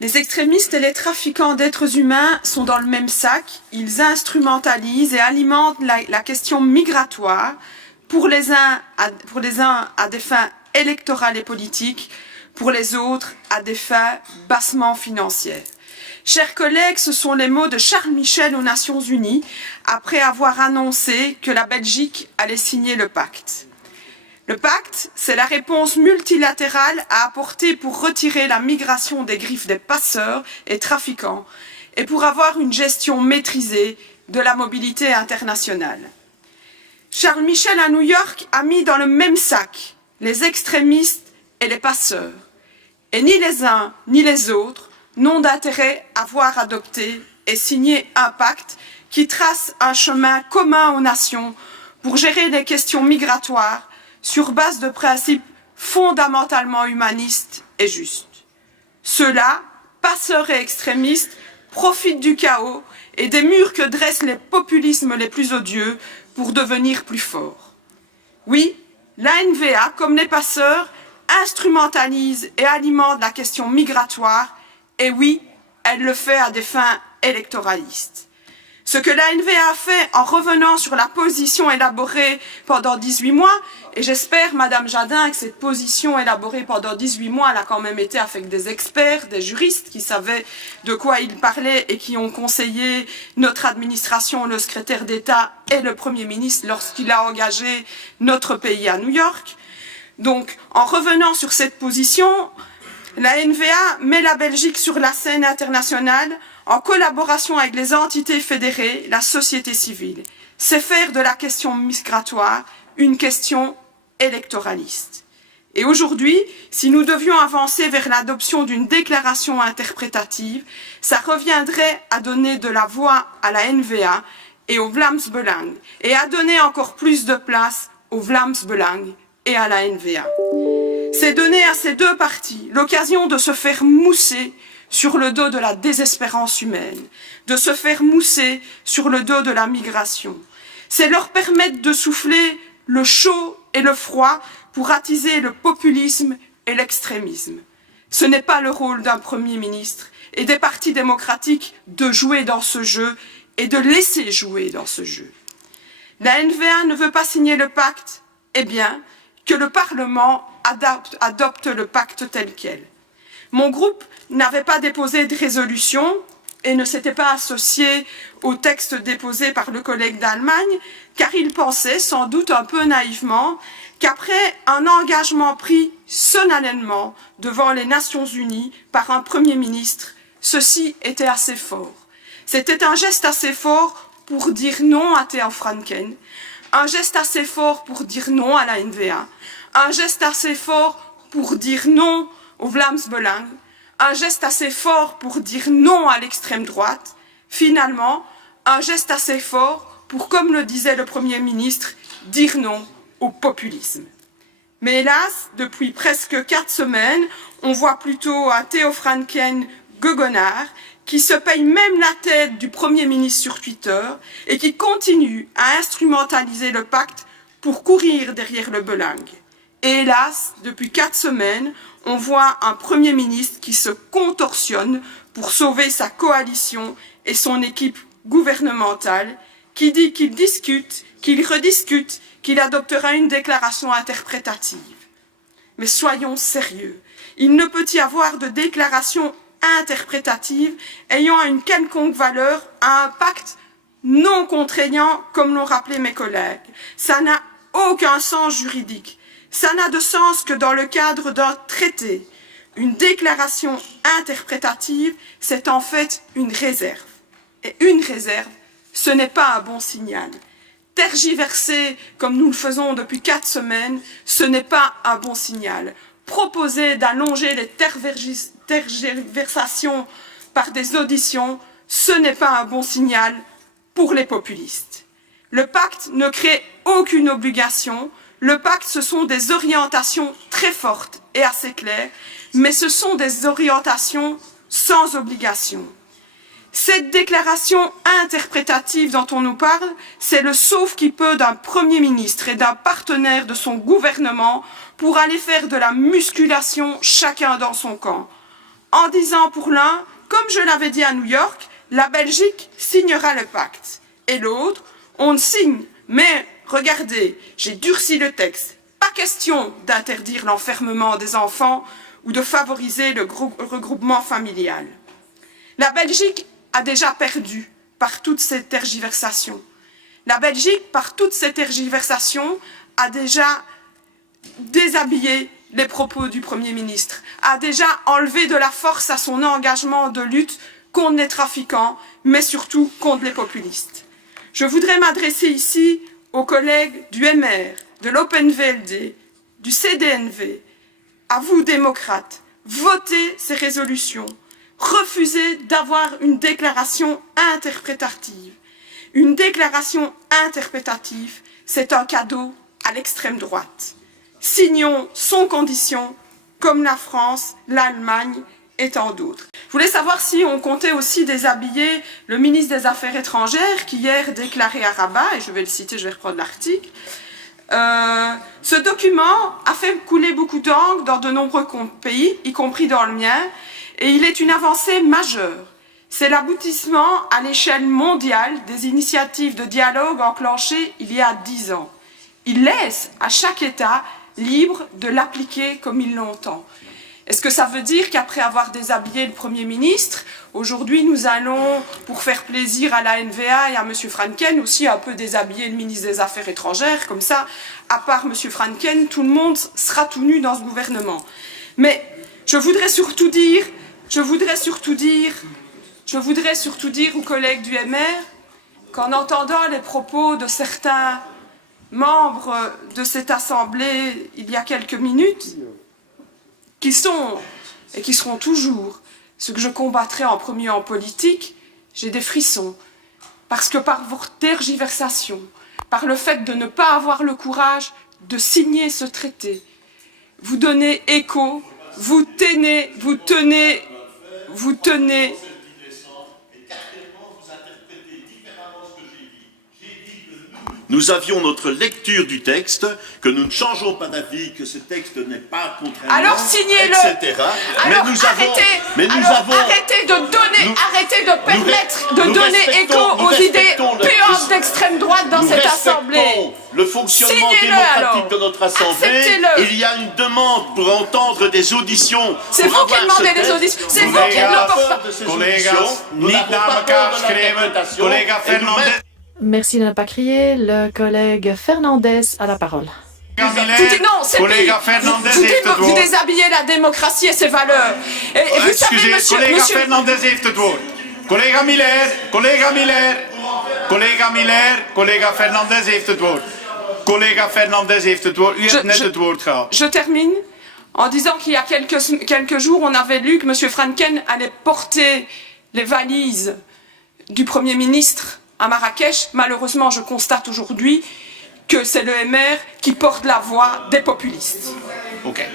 Les extrémistes et les trafiquants d'êtres humains sont dans le même sac. Ils instrumentalisent et alimentent la question migratoire pour les uns à des fins électorales et politiques, pour les autres à des fins bassement financières. Chers collègues, ce sont les mots de Charles Michel aux Nations Unies après avoir annoncé que la Belgique allait signer le pacte. Le pacte, c'est la réponse multilatérale à apporter pour retirer la migration des griffes des passeurs et trafiquants et pour avoir une gestion maîtrisée de la mobilité internationale. Charles Michel à New York a mis dans le même sac les extrémistes et les passeurs. Et ni les uns ni les autres n'ont d'intérêt à voir adopter et signer un pacte qui trace un chemin commun aux nations pour gérer des questions migratoires sur base de principes fondamentalement humanistes et justes. Ceux-là, passeurs et extrémistes, profitent du chaos et des murs que dressent les populismes les plus odieux pour devenir plus forts. Oui, l'ANVA, comme les passeurs, instrumentalise et alimente la question migratoire, et oui, elle le fait à des fins électoralistes. Ce que l'ANVA a fait en revenant sur la position élaborée pendant 18 mois, et j'espère, Madame Jadin, que cette position élaborée pendant 18 mois, elle a quand même été avec des experts, des juristes qui savaient de quoi ils parlaient et qui ont conseillé notre administration, le secrétaire d'État et le Premier ministre lorsqu'il a engagé notre pays à New York. Donc, en revenant sur cette position, l'ANVA met la Belgique sur la scène internationale en collaboration avec les entités fédérées, la société civile. C'est faire de la question migratoire une question électoraliste. Et aujourd'hui, si nous devions avancer vers l'adoption d'une déclaration interprétative, ça reviendrait à donner de la voix à la NVA et au Vlaams-Belang, et à donner encore plus de place au Vlaams-Belang et à la NVA. C'est donner à ces deux partis l'occasion de se faire mousser sur le dos de la désespérance humaine, de se faire mousser sur le dos de la migration. C'est leur permettre de souffler le chaud et le froid pour attiser le populisme et l'extrémisme. Ce n'est pas le rôle d'un Premier ministre et des partis démocratiques de jouer dans ce jeu et de laisser jouer dans ce jeu. La NVA ne veut pas signer le pacte, eh bien, que le Parlement adopte le pacte tel quel. Mon groupe n'avait pas déposé de résolution et ne s'était pas associé au texte déposé par le collègue d'Allemagne, car il pensait, sans doute un peu naïvement, qu'après un engagement pris solennellement devant les Nations Unies par un Premier ministre, ceci était assez fort. C'était un geste assez fort pour dire non à Theo Franken, un geste assez fort pour dire non à la NVA, un geste assez fort pour dire non au Vlaams-Belang, un geste assez fort pour dire non à l'extrême droite, finalement, un geste assez fort pour, comme le disait le Premier ministre, dire non au populisme. Mais hélas, depuis presque 4 semaines, on voit plutôt un Theo Franken goguenard qui se paye même la tête du Premier ministre sur Twitter et qui continue à instrumentaliser le pacte pour courir derrière le Belang. Et hélas, depuis 4 semaines, on voit un Premier ministre qui se contorsionne pour sauver sa coalition et son équipe gouvernementale, qui dit qu'il discute, qu'il rediscute, qu'il adoptera une déclaration interprétative. Mais soyons sérieux, il ne peut y avoir de déclaration interprétative ayant une quelconque valeur à un pacte non contraignant, comme l'ont rappelé mes collègues. Ça n'a aucun sens juridique. Ça n'a de sens que dans le cadre d'un traité. Une déclaration interprétative, c'est en fait une réserve. Et une réserve, ce n'est pas un bon signal. Tergiverser, comme nous le faisons depuis 4 semaines, ce n'est pas un bon signal. Proposer d'allonger les tergiversations par des auditions, ce n'est pas un bon signal pour les populistes. Le pacte ne crée aucune obligation. Le pacte, ce sont des orientations très fortes et assez claires, mais ce sont des orientations sans obligation. Cette déclaration interprétative dont on nous parle, c'est le sauve-qui-peut d'un Premier ministre et d'un partenaire de son gouvernement pour aller faire de la musculation chacun dans son camp. en disant pour l'un, comme je l'avais dit à New York, la Belgique signera le pacte. Et l'autre, on signe, mais regardez, j'ai durci le texte. Pas question d'interdire l'enfermement des enfants ou de favoriser le regroupement familial. La Belgique a déjà perdu par toutes ces tergiversations. La Belgique, par toutes ces tergiversations, a déjà déshabillé les propos du Premier ministre, a déjà enlevé de la force à son engagement de lutte contre les trafiquants, mais surtout contre les populistes. Je voudrais m'adresser ici aux collègues du MR, de l'Open-VLD, du CDNV, à vous démocrates, votez ces résolutions, refusez d'avoir une déclaration interprétative. Une déclaration interprétative, c'est un cadeau à l'extrême droite. Signons sans condition, comme la France, l'Allemagne et tant d'autres. Je voulais savoir si on comptait aussi déshabiller le ministre des Affaires étrangères qui hier déclarait à Rabat, et je vais le citer, je vais reprendre l'article, ce document a fait couler beaucoup d'encre dans de nombreux pays, y compris dans le mien, et il est une avancée majeure. C'est l'aboutissement à l'échelle mondiale des initiatives de dialogue enclenchées il y a 10 ans. Il laisse à chaque État libre de l'appliquer comme il l'entend. Est-ce que ça veut dire qu'après avoir déshabillé le Premier ministre, aujourd'hui nous allons, pour faire plaisir à la NVA et à M. Franken, aussi un peu déshabiller le ministre des Affaires étrangères, comme ça, à part M. Franken, tout le monde sera tout nu dans ce gouvernement. Mais je voudrais surtout dire aux collègues du MR qu'en entendant les propos de certains membres de cette Assemblée il y a quelques minutes, qui sont et qui seront toujours ce que je combattrai en premier en politique, j'ai des frissons. Parce que par vos tergiversations, par le fait de ne pas avoir le courage de signer ce traité, vous donnez écho, vous tenez. Nous avions notre lecture du texte, que nous ne changeons pas d'avis, que ce texte n'est pas contraignant, alors signez-le, etc. Alors arrêtez de permettre de donner écho aux idées puantes d'extrême droite dans cette Assemblée. Le fonctionnement démocratique de notre Assemblée. Il y a une demande pour entendre des auditions. C'est vous qui demandez des auditions. C'est vous qui Nous n'avons pas peur de l'interprétation. Merci de ne pas crier. Le collègue Fernandez a la parole. Non, c'est pire. Vous déshabillez la démocratie et ses valeurs. Et vous savez, monsieur... Fernandez heeft het woord. Collega Fernandez heeft het woord. Collega Fernandez heeft het woord. U hebt net het woord gehad. Je termine en disant qu'il y a quelques jours, on avait lu que M. Franken allait porter les valises du Premier ministre à Marrakech. Malheureusement, je constate aujourd'hui que c'est le MR qui porte la voix des populistes. Oké.